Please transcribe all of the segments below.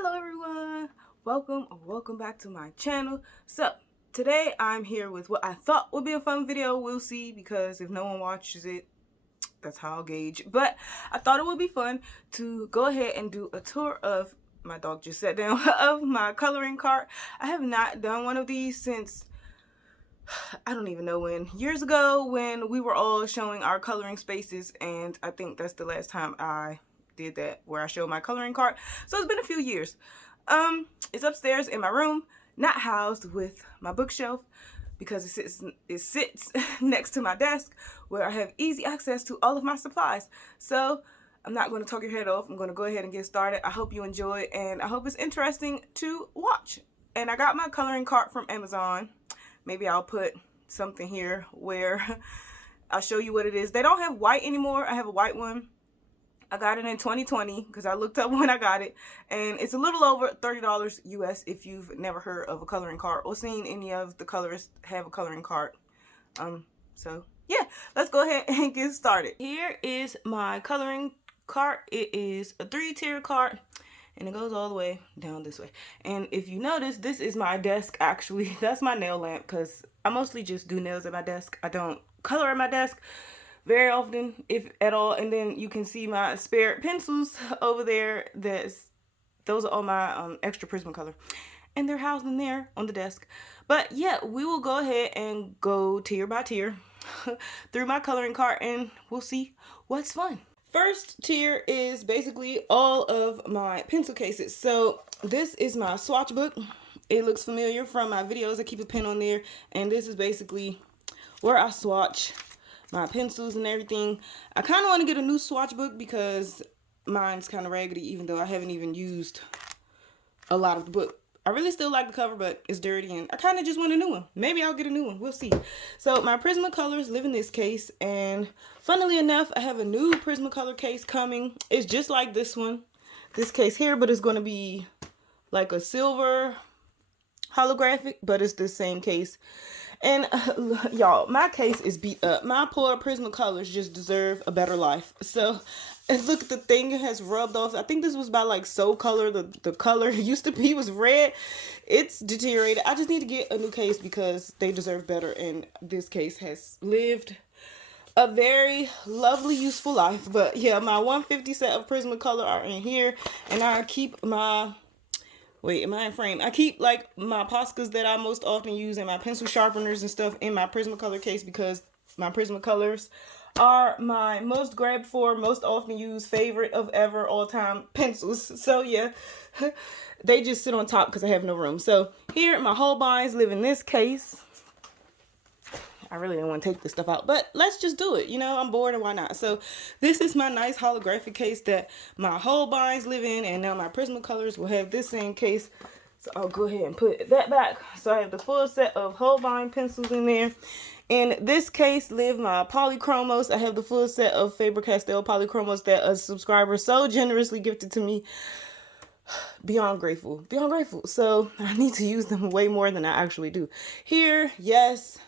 Hello everyone, welcome back to my channel. So today I'm here with what I thought would be a fun video. We'll see, because if no one watches it, that's how I'll gauge. But I thought it would be fun to go ahead and do a tour of, my dog just sat down, of my coloring cart. I have not done one of these since I don't even know when, years ago, when we were all showing our coloring spaces, and I think that's the last time I did that, where I showed my coloring cart. So it's been a few years. It's upstairs in my room, not housed with my bookshelf, because it sits next to my desk, where I have easy access to all of my supplies. So I'm not going to talk your head off. I'm going to go ahead and get started. I hope you enjoy, and I hope it's interesting to watch. And I got my coloring cart from Amazon. Maybe I'll put something here where I'll show you what it is. They don't have white anymore. I have a white one. I got it in 2020 because I looked up when I got it, and it's a little over $30 US if you've never heard of a coloring cart or seen any of the colorists have a coloring cart. So yeah, let's go ahead and get started. Here is my coloring cart. It is a 3-tier cart, and it goes all the way down this way. And if you notice, this is my desk. Actually, that's my nail lamp, because I mostly just do nails at my desk. I don't color at my desk very often, if at all. And then you can see my spare pencils over there. Those are all my extra Prismacolor, and they're housed in there on the desk. But yeah, we will go ahead and go tier by tier through my coloring cart, and we'll see what's fun. First tier is basically all of my pencil cases. So this is my swatch book. It looks familiar from my videos. I keep a pen on there, and this is basically where I swatch my pencils and everything. I kind of want to get a new swatch book because mine's kind of raggedy, even though I haven't even used a lot of the book. I really still like the cover, but it's dirty, and I kind of just want a new one. Maybe I'll get a new one. We'll see. So my Prismacolors live in this case, and funnily enough, I have a new Prismacolor case coming. It's just like this one, this case here, but it's going to be like a silver holographic, but it's the same case. And y'all, my case is beat up. My poor Prismacolors just deserve a better life. So, and look, the thing has rubbed off. I think this was by like Soul Color. The color used to be was red. It's deteriorated. I just need to get a new case because they deserve better. And this case has lived a very lovely, useful life. But yeah, my 150 set of Prismacolor are in here, and I keep my... Wait, am I in frame? I keep like my Poscas that I most often use and my pencil sharpeners and stuff in my Prismacolor case, because my Prismacolors are my most grabbed for, most often used, favorite of ever, all time pencils. So yeah, they just sit on top because I have no room. So here, my Holbeins live in this case. I really didn't want to take this stuff out, but let's just do it. You know, I'm bored, and why not? So this is my nice holographic case that my Holbeins live in, and now my Prismacolors will have this same case. So I'll go ahead and put that back. So I have the full set of Holbein pencils in there. In this case live my Polychromos. I have the full set of Faber-Castell Polychromos that a subscriber so generously gifted to me. Beyond grateful. Beyond grateful. So I need to use them way more than I actually do. Here, yes,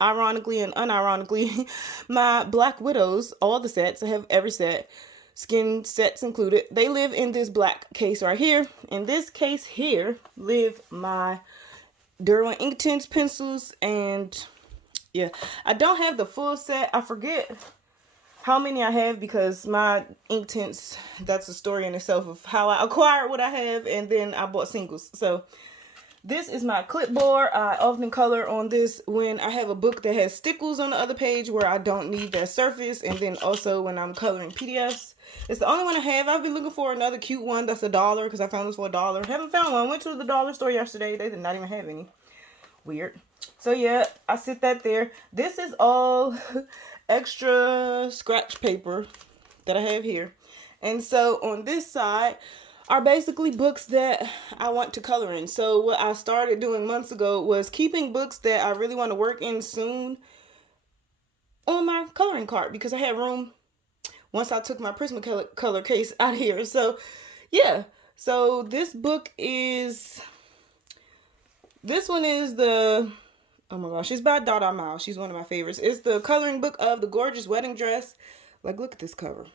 ironically and unironically, my Black Widows, all the sets, I have every set, skin sets included, they live in this black case right here. In this case here live my Derwent Inktense pencils, and yeah, I don't have the full set. I forget how many I have, because my Inktense, that's a story in itself of how I acquired what I have, and then I bought singles. So this is my clipboard. I often color on this when I have a book that has stickles on the other page where I don't need that surface, and then also when I'm coloring PDFs. It's the only one I have. I've been looking for another cute one that's $1 because I found this for $1. Haven't found one. Went to the dollar store yesterday. They did not even have any. Weird. So yeah, I sit that there. This is all extra scratch paper that I have here. And so on this side are basically books that I want to color in. So what I started doing months ago was keeping books that I really want to work in soon on my coloring cart, because I had room once I took my Prismacolor case out of here. So yeah, so this one is the, oh my gosh, it's by Dada Miles. She's one of my favorites. It's the coloring book of The Gorgeous Wedding Dress. Like, look at this cover.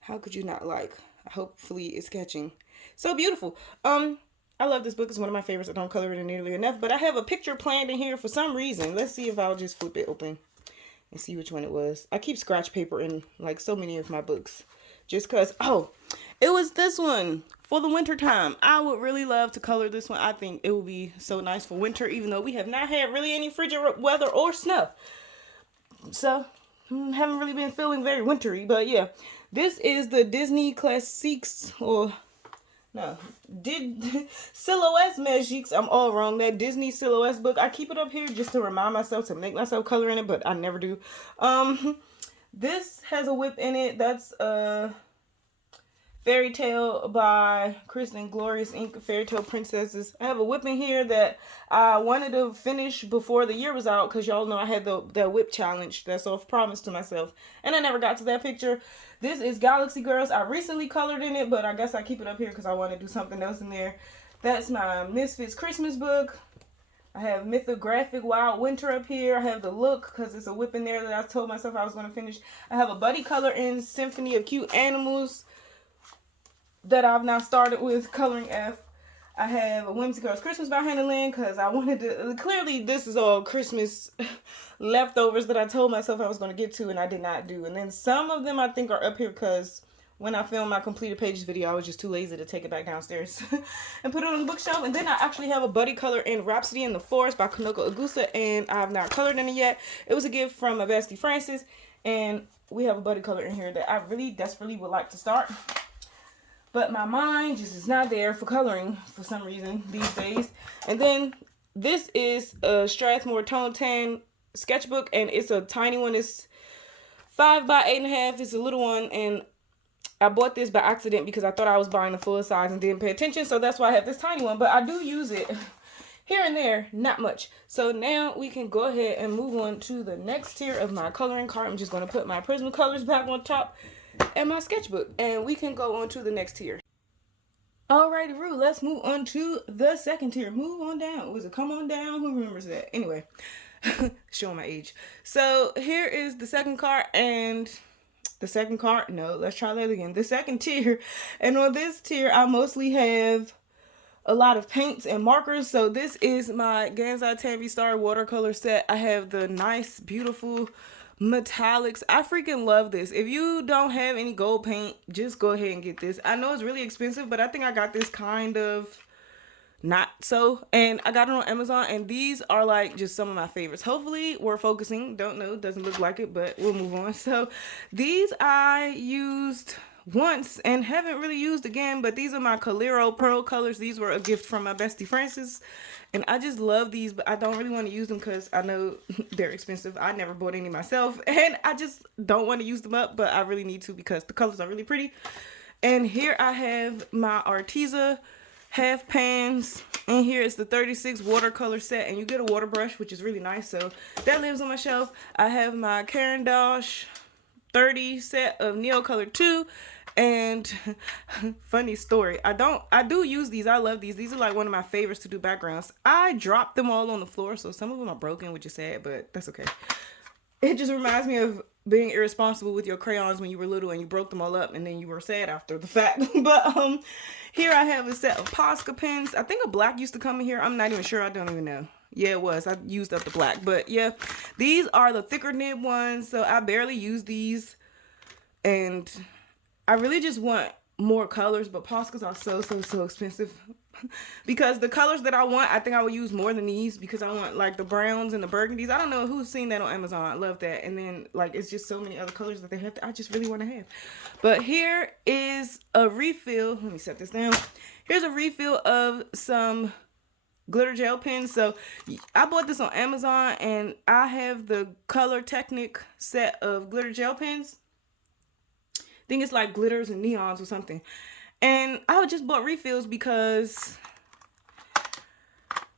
How could you not like Hopefully it's catching. So beautiful. I love this book. It's one of my favorites. I don't color it in nearly enough, but I have a picture planned in here for some reason. Let's see if I'll just flip it open and see which one it was. I keep scratch paper in like so many of my books just because, oh, it was this one for the winter time. I would really love to color this one. I think it will be so nice for winter, even though we have not had really any frigid weather or snow. So, haven't really been feeling very wintry, but yeah. This is the Disney Classiques, or no, Silhouettes Magiques. I'm all wrong. That Disney Silhouettes book. I keep it up here just to remind myself to make myself color in it, but I never do. This has a whip in it. That's Fairy Tale by Kristen Glorious Inc. Fairy Tale Princesses. I have a whip in here that I wanted to finish before the year was out because y'all know I had that whip challenge, that self-promise to myself, and I never got to that picture. This is Galaxy Girls. I recently colored in it, but I guess I keep it up here because I want to do something else in there. That's my Misfits Christmas book. I have Mythographic Wild Winter up here. I have the Look because it's a whip in there that I told myself I was going to finish. I have a buddy color in Symphony of Cute Animals that I've now started with coloring F. I have a Whimsy Girls Christmas by Hannah Lynn because I wanted to, clearly this is all Christmas leftovers that I told myself I was going to get to and I did not do. And then some of them I think are up here because when I filmed my completed pages video, I was just too lazy to take it back downstairs and put it on the bookshelf. And then I actually have a buddy color in Rhapsody in the Forest by Kanoko Agusa, and I have not colored in it yet. It was a gift from my bestie Francis, and we have a buddy color in here that I really desperately would like to start. But my mind just is not there for coloring for some reason these days. And then this is a Strathmore Tone Tan sketchbook, and it's a tiny one. It's 5 by 8.5. It's a little one, and I bought this by accident because I thought I was buying the full size and didn't pay attention. So that's why I have this tiny one. But I do use it here and there, not much. So now we can go ahead and move on to the next tier of my coloring card. I'm just going to put my Prismacolors back on top and my sketchbook, and we can go on to the next tier. Alrighty, Roo, let's move on to the second tier. Move on down. Was it Come On Down? Who remembers that? Anyway, showing my age. So here is the second card, and the second card, no, let's try that again. The second tier, and on this tier, I mostly have a lot of paints and markers. So this is my Gansai Tammy Star watercolor set. I have the nice, beautiful metallics. I freaking love this. If you don't have any gold paint, just go ahead and get this. I know it's really expensive, but I think I got this kind of not so, and I got it on Amazon, and these are like just some of my favorites. Hopefully we're focusing. Don't know, doesn't look like it, but we'll move on. So these I used once and haven't really used again, but these are my Calero Pearl colors. These were a gift from my bestie Francis, and I just love these, but I don't really want to use them because I know they're expensive. I never bought any myself, and I just don't want to use them up, but I really need to because the colors are really pretty. And here I have my Artisas half pans, and here is the 36 watercolor set, and you get a water brush, which is really nice, so that lives on my shelf. I have my Caran d'Ache 30 set of Neocolor 2, and funny story, I do use these. I love these. These are like one of my favorites to do backgrounds. I dropped them all on the floor, so some of them are broken, which is sad, but that's okay. It just reminds me of being irresponsible with your crayons when you were little and you broke them all up and then you were sad after the fact. But here I have a set of Posca pens. I think a black used to come in here. I'm not even sure. I don't even know. Yeah, it was. I used up the black. But yeah, these are the thicker nib ones, so I barely use these. And I really just want more colors, but Poscas are so expensive. Because the colors that I want, I think I would use more than these, because I want like the browns and the burgundies. I don't know who's seen that on Amazon. I love that. And then like it's just so many other colors that they have that I just really want to have. But here is a refill. Let me set this down. Here's a refill of some glitter gel pens. So I bought this on Amazon, and I have the Color Technic set of glitter gel pens. I think it's like glitters and neons or something. And I just bought refills because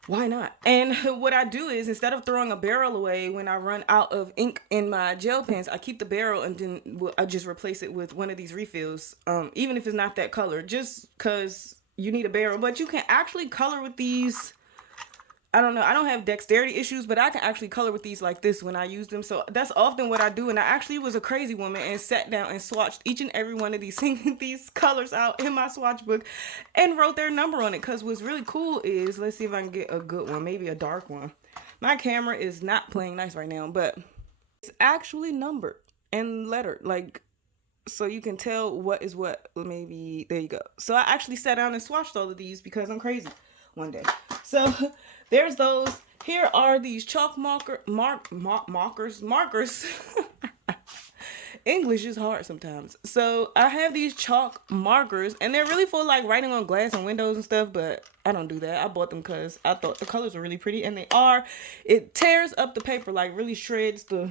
why not? And what I do is, instead of throwing a barrel away when I run out of ink in my gel pens, I keep the barrel and then I just replace it with one of these refills. Even if it's not that color, just because you need a barrel. But you can actually color with these I don't know, I don't have dexterity issues, but I can actually color with these like this when I use them. So that's often what I do. And I actually was a crazy woman and sat down and swatched each and every one of these these colors out in my swatch book and wrote their number on it. Because what's really cool is, let's see if I can get a good one, maybe a dark one. My camera is not playing nice right now, but it's actually numbered and lettered, like, so you can tell what is what. Maybe there you go. So I actually sat down and swatched all of these because I'm crazy one day. So there's those. Here are these chalk markers. English is hard sometimes. So I have these chalk markers, and they're really for like writing on glass and windows and stuff, but I don't do that. I bought them because I thought the colors were really pretty, and they are. It tears up the paper, like really shreds the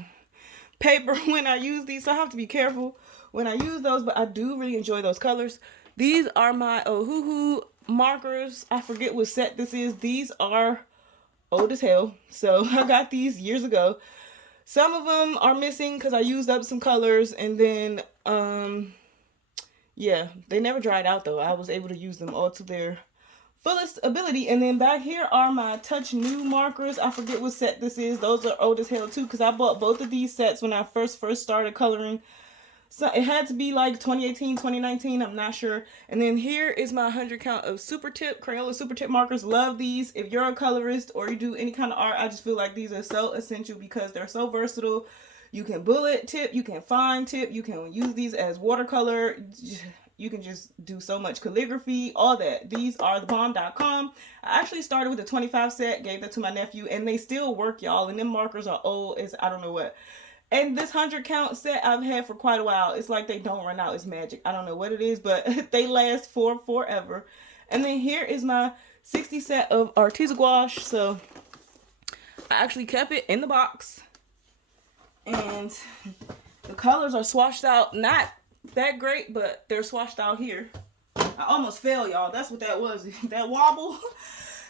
paper when I use these, so I have to be careful when I use those, but I do really enjoy those colors. These are my Ohuhu markers. I forget what set this is. These are old as hell, so I got these years ago. Some of them are missing because I used up some colors, and then yeah, they never dried out though. I was able to use them all to their fullest ability. And then back here are my Touch New markers. I forget what set this is. Those are old as hell too, because I bought both of these sets when I first started coloring. So it had to be like 2018, 2019, I'm not sure. And then here is my 100 count of Super Tip, Crayola Super Tip markers. Love these. If you're a colorist or you do any kind of art, I just feel like these are so essential because they're so versatile. You can bullet tip, you can fine tip, you can use these as watercolor. You can just do so much calligraphy, all that. These are thebomb.com. I actually started with a 25 set, gave that to my nephew, and they still work, y'all. And them markers are old as I don't know what. And this 100 count set I've had for quite a while. It's like they don't run out. It's magic. I don't know what it is, but they last for forever. And then here is my 60 set of Artisas gouache. So I actually kept it in the box. And the colors are swatched out. Not that great, but they're swatched out here. I almost fell, y'all. That's what that was. That wobble.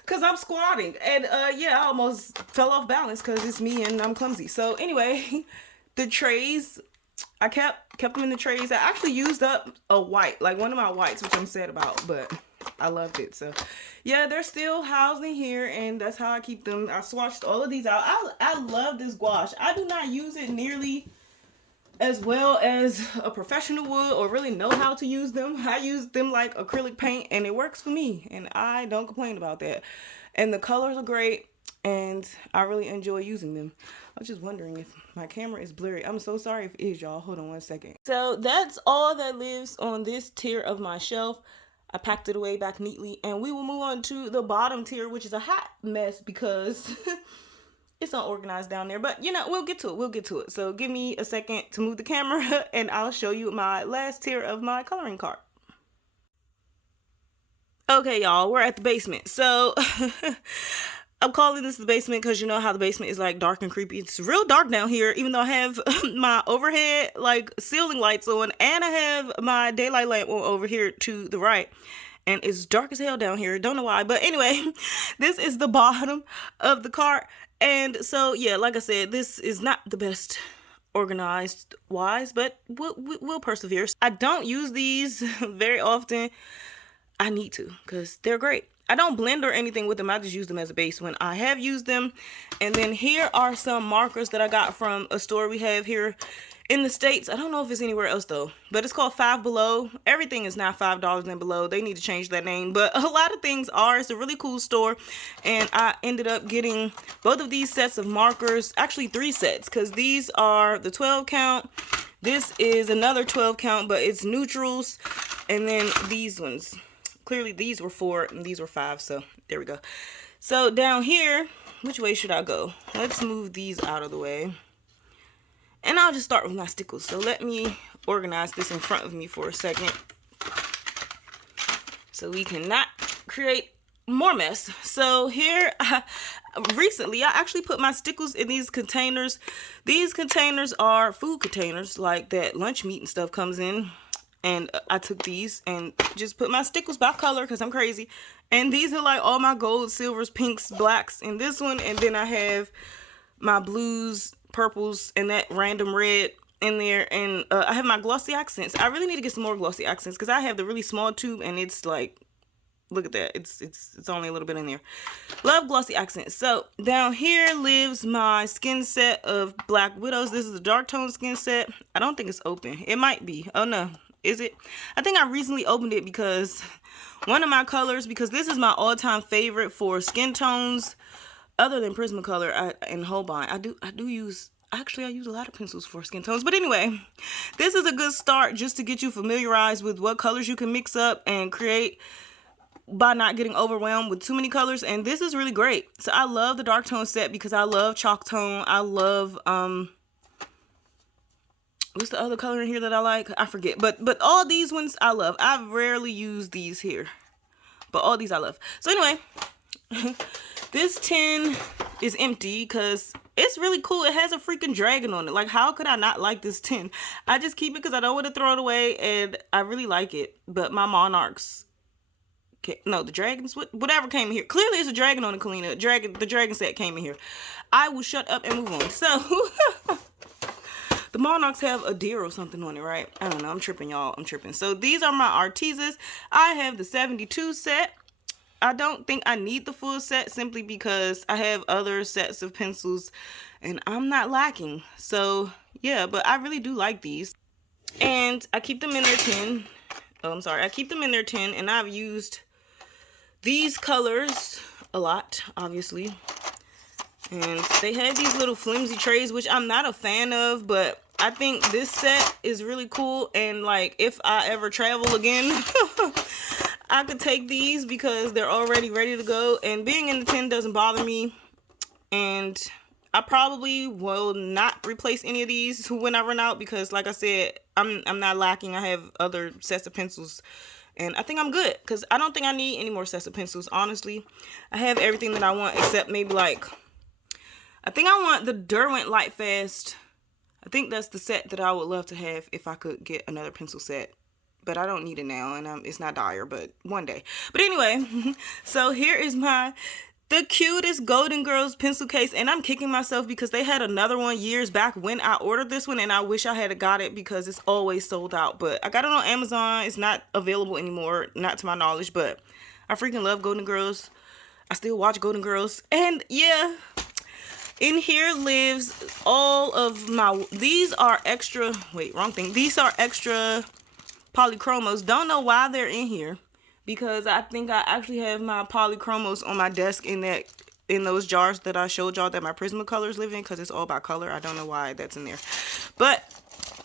Because I'm squatting. And yeah, I almost fell off balance because it's me and I'm clumsy. So anyway, the trays, I kept them in the trays. I actually used up a white, like one of my whites, which I'm sad about, but I loved it. So yeah, they're still housed in here, and that's how I keep them. I swatched all of these out. I love this gouache. I do not use it nearly as well as a professional would or really know how to use them. I use them like acrylic paint, and it works for me, and I don't complain about that. And the colors are great, and I really enjoy using them. I was just wondering if my camera is blurry. I'm so sorry if it is, y'all. Hold on one second. So that's all that lives on this tier of my shelf. I packed it away back neatly, and we will move on to the bottom tier, which is a hot mess because it's unorganized down there, but you know, we'll get to it. So give me a second to move the camera and I'll show you my last tier of my coloring cart. Okay, y'all, we're at the basement. So I'm calling this the basement because you know how the basement is like dark and creepy. It's real dark down here, even though I have my overhead like ceiling lights on, and I have my daylight lamp on over here to the right. And it's dark as hell down here. Don't know why, but anyway, this is the bottom of the cart. And so, yeah, like I said, this is not the best organized wise, but we'll persevere. I don't use these very often. I need to because they're great. I don't blend or anything with them. I just use them as a base when I have used them. And then here are some markers that I got from a store we have here in the States. I don't know if it's anywhere else though, but it's called Five Below. Everything is not $5 and below. They need to change that name, but a lot of things are. It's a really cool store, and I ended up getting both of these sets of markers, actually 3 sets, because these are the 12 count. This is another 12 count, but it's neutrals, and then these ones. Clearly these were 4 and these were 5, so there we go. So down here, which way should I go? Let's move these out of the way. And I'll just start with my stickles. So let me organize this in front of me for a second, so we cannot create more mess. So here, recently, I actually put my stickles in these containers. These containers are food containers, like that lunch meat and stuff comes in. And I took these and just put my stickles by color because I'm crazy. And these are like all my golds, silvers, pinks, blacks in this one. And then I have my blues, purples, and that random red in there. And I have my glossy accents. I really need to get some more glossy accents because I have the really small tube and it's like Look at that. It's only a little bit in there. Love glossy accents. So down here lives my skin set of Black Widows. This is a dark tone skin set. I don't think it's open. It might be. Oh no. Is it? I think I recently opened it because one of my colors, because this is my all-time favorite for skin tones other than Prismacolor and Holbein. I do use, actually I use a lot of pencils for skin tones. But anyway, this is a good start just to get you familiarized with what colors you can mix up and create by not getting overwhelmed with too many colors. And this is really great. So I love the dark tone set because I love chalk tone. I love what's the other color in here that I like? I forget. But all these ones I love. I rarely use these here, but all these I love. So anyway, this tin is empty because it's really cool. It has a freaking dragon on it. Like, how could I not like this tin? I just keep it because I don't want to throw it away, and I really like it. But my monarchs, no, the dragons, whatever came in here. Clearly, it's a dragon on the Kalina. The dragon set came in here. I will shut up and move on. So, the monarchs have a deer or something on it, right? I don't know. I'm tripping, y'all. I'm tripping. So, these are my Artisas. I have the 72 set. I don't think I need the full set simply because I have other sets of pencils and I'm not lacking. So, yeah, but I really do like these. And I keep them in their tin. Oh, I'm sorry. I keep them in their tin, and I've used these colors a lot, obviously. And they have these little flimsy trays, which I'm not a fan of, but I think this set is really cool. And like, if I ever travel again, I could take these because they're already ready to go. And being in the tin doesn't bother me. And I probably will not replace any of these when I run out because, like I said, I'm not lacking. I have other sets of pencils. And I think I'm good because I don't think I need any more sets of pencils, honestly. I have everything that I want except maybe like, I think I want the Derwent Lightfast. I think that's the set that I would love to have if I could get another pencil set. But I don't need it now, and it's not dire, but one day. But anyway, so here is the cutest Golden Girls pencil case, and I'm kicking myself because they had another one years back when I ordered this one, and I wish I had got it because it's always sold out. But I got it on Amazon. It's not available anymore, not to my knowledge, but I freaking love Golden Girls. I still watch Golden Girls, and yeah, in here lives all of my, these are extra, wait, wrong thing. These are extra polychromos. Don't know why they're in here, because I think I actually have my polychromos on my desk in those jars that I showed y'all that my Prismacolors live in, because it's all by color. I don't know why that's in there, but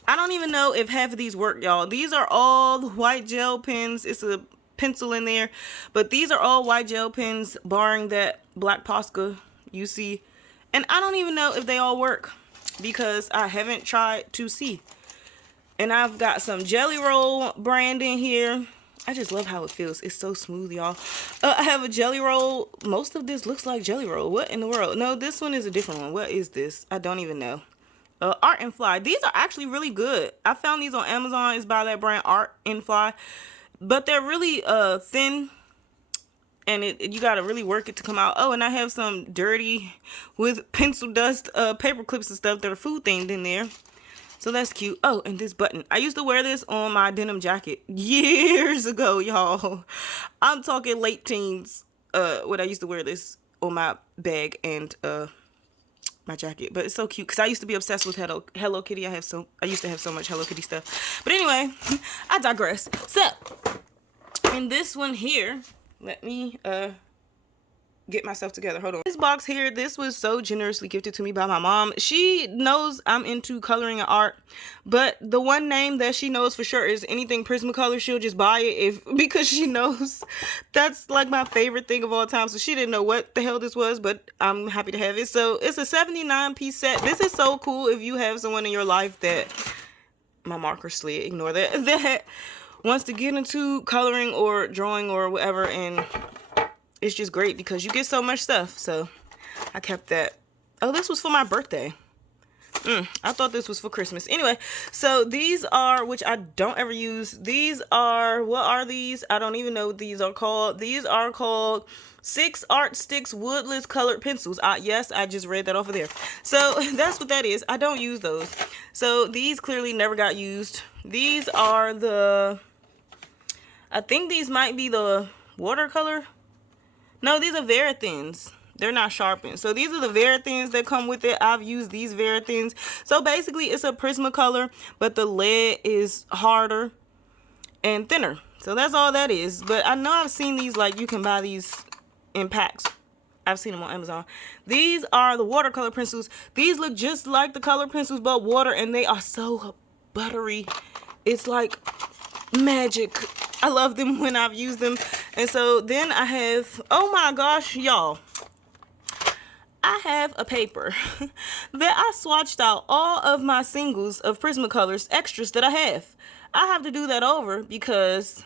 I don't even know if half of these work, y'all. These are all the white gel pens. It's a pencil in there, but these are all white gel pens, barring that black Posca you see, and I don't even know if they all work because I haven't tried to see. And I've got some Jelly Roll brand in here. I just love how it feels. It's so smooth, y'all. I have a Jelly Roll. Most of this looks like Jelly Roll. What in the world? No, this one is a different one. What is this? I don't even know. Art and Fly. These are actually really good. I found these on Amazon. It's by that brand, Art and Fly. But they're really thin. And you got to really work it to come out. Oh, and I have some dirty with pencil dust paper clips and stuff that are food themed in there. So that's cute. Oh, and this button. I used to wear this on my denim jacket years ago, y'all. I'm talking late teens when I used to wear this on my bag and my jacket. But it's so cute because I used to be obsessed with Hello Kitty. I used to have so much Hello Kitty stuff. But anyway, I digress. So, in this one here, let me get myself together. Hold on. This box here, this was so generously gifted to me by my mom. She knows I'm into coloring and art, but the one name that she knows for sure is anything Prismacolor. She'll just buy it because she knows that's like my favorite thing of all time. So she didn't know what the hell this was, but I'm happy to have it. So it's a 79-piece set. This is so cool if you have someone in your life that, my marker slid, ignore that, that wants to get into coloring or drawing or whatever, and it's just great because you get so much stuff. So I kept that. Oh, this was for my birthday. I thought this was for Christmas. Anyway, so these are, which I don't ever use. These are, what are these? I don't even know what these are called. These are called 6 Art Sticks Woodless Colored Pencils. Yes, I just read that off of there. So that's what that is. I don't use those. So these clearly never got used. These are the, I think these might be the watercolor. No, these are Verithins. They're not sharpened. So these are the Verithins that come with it. I've used these Verithins. So basically it's a Prismacolor, but the lead is harder and thinner. So that's all that is. But I know I've seen these, like, you can buy these in packs. I've seen them on Amazon. These are the watercolor pencils. These look just like the color pencils, but water, and they are so buttery. It's like magic. I love them when I've used them. And so then I have, oh my gosh, y'all, I have a paper that I swatched out all of my singles of Prismacolors extras that I have. I have to do that over because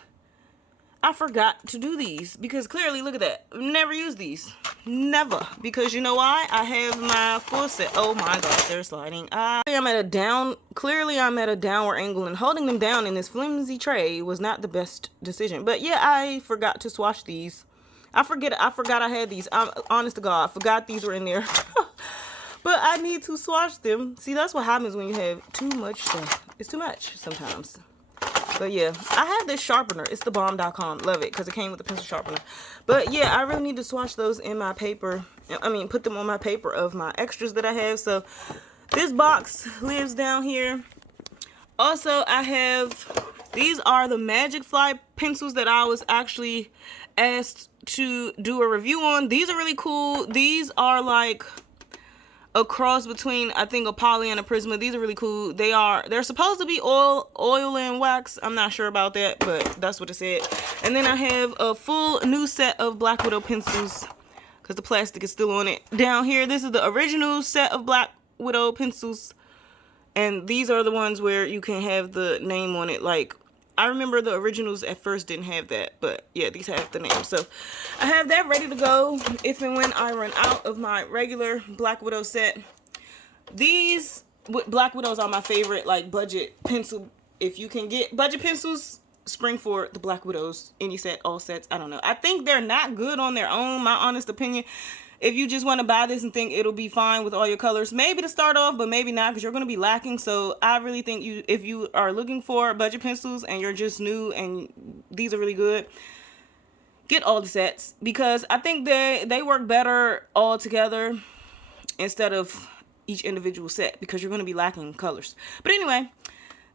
I forgot to do these. Because clearly, look at that. Never used these. Never. Because you know why? I have my full set. Oh my gosh, they're sliding. Clearly I'm at a downward angle, and holding them down in this flimsy tray was not the best decision. But yeah, I forgot to swatch these. I forgot I had these. I'm honest to God, I forgot these were in there. But I need to swatch them. See, that's what happens when you have too much stuff. It's too much sometimes. But yeah, I have this sharpener. It's the bomb.com. Love it because it came with a pencil sharpener. But yeah, I really need to swatch those in my paper. I mean, put them on my paper of my extras that I have. So this box lives down here. Also, I have, these are the Magic Fly pencils that I was actually asked to do a review on. These are really cool. These are like a cross between, I think, a poly and a Prisma. These are really cool. They're supposed to be oil and wax. I'm not sure about that, but that's what it said. And then I have a full new set of Black Widow pencils because the plastic is still on it. Down here, this is the original set of Black Widow pencils. And these are the ones where you can have the name on it. Like, I remember the originals at first didn't have that, but yeah, these have the name. So I have that ready to go if and when I run out of my regular Black Widow set. These Black Widows are my favorite, like, budget pencil. If you can get budget pencils, spring for the Black Widows. Any set, all sets, I don't know. I think they're not good on their own, my honest opinion. If you just want to buy this and think it'll be fine with all your colors, maybe to start off, but maybe not, because you're going to be lacking. So I really think if you are looking for budget pencils and you're just new and these are really good, get all the sets, because I think they work better all together instead of each individual set, because you're going to be lacking colors. But anyway,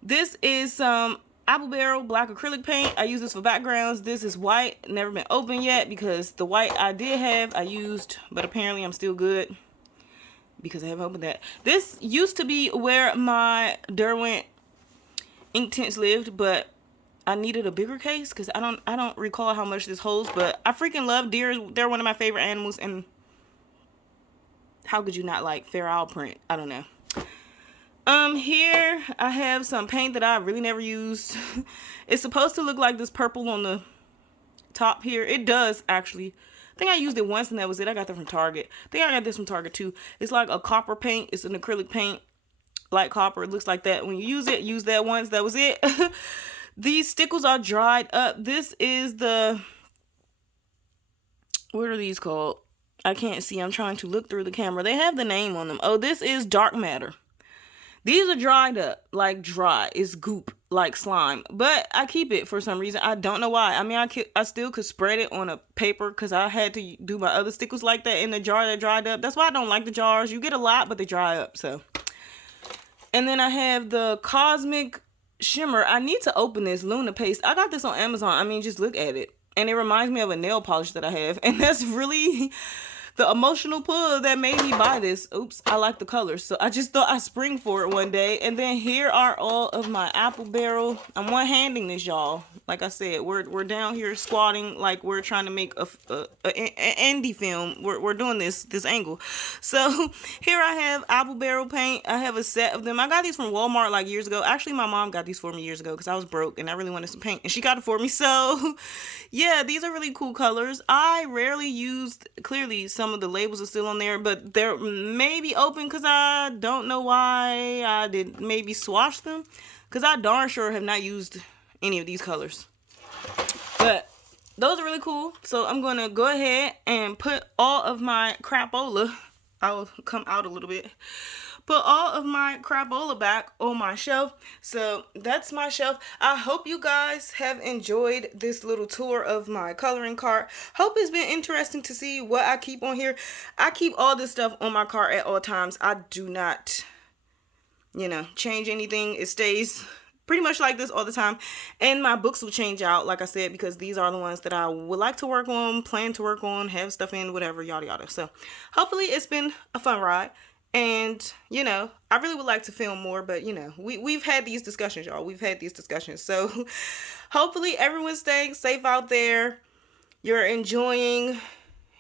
this is some Apple Barrel black acrylic paint. I use this for backgrounds. This is white, never been opened yet, because the white I did have I used, but apparently I'm still good because I haven't opened that. This used to be where my Derwent ink tints lived, but I needed a bigger case because I don't recall how much this holds. But I freaking love deers. They're one of my favorite animals, and how could you not like fair owl print? I don't know. Here I have some paint that I really never used. It's supposed to look like this purple on the top here. It does, actually. I think I used it once and that was it. I got that from Target. I think I got this from Target too. It's like a copper paint. It's an acrylic paint, light copper. It looks like that. When you use it, use that once. That was it. These stickles are dried up. This is the, what are these called? I can't see. I'm trying to look through the camera. They have the name on them. Oh, this is dark matter. These are dried up, like dry. It's goop, like slime. But I keep it for some reason. I don't know why. I mean, I still could spread it on a paper because I had to do my other stickers like that in the jar that dried up. That's why I don't like the jars. You get a lot, but they dry up, so. And then I have the Cosmic Shimmer. I need to open this Luna Paste. I got this on Amazon. I mean, just look at it. And it reminds me of a nail polish that I have. And that's really the emotional pull that made me buy this. Oops, I like the colors. So I just thought I'd spring for it one day. And then here are all of my Apple Barrel. I'm one-handing this, y'all. Like I said, we're down here squatting like we're trying to make an indie film. We're doing this angle. So here I have Apple Barrel paint. I have a set of them. I got these from Walmart like years ago. Actually, my mom got these for me years ago because I was broke and I really wanted some paint. And she got it for me. So yeah, these are really cool colors. I rarely used, clearly some of the labels are still on there, but they're maybe open because I don't know why I did maybe swatch them, because I darn sure have not used any of these colors. But those are really cool. So I'm going to go ahead and put all of my crapola, I'll come out a little bit, put all of my crapola back on my shelf. So that's my shelf. I hope you guys have enjoyed this little tour of my coloring cart. Hope it's been interesting to see what I keep on here. I keep all this stuff on my cart at all times. I do not, you know, change anything. It stays pretty much like this all the time. And my books will change out, like I said, because these are the ones that I would like to work on, plan to work on, have stuff in, whatever, yada yada. So hopefully it's been a fun ride. And, you know, I really would like to film more, but, you know, we've had these discussions, y'all. We've had these discussions. So hopefully everyone's staying safe out there. You're enjoying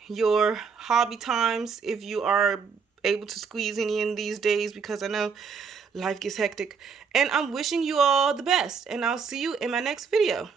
your hobby times if you are able to squeeze any in these days, because I know life gets hectic. And I'm wishing you all the best, and I'll see you in my next video.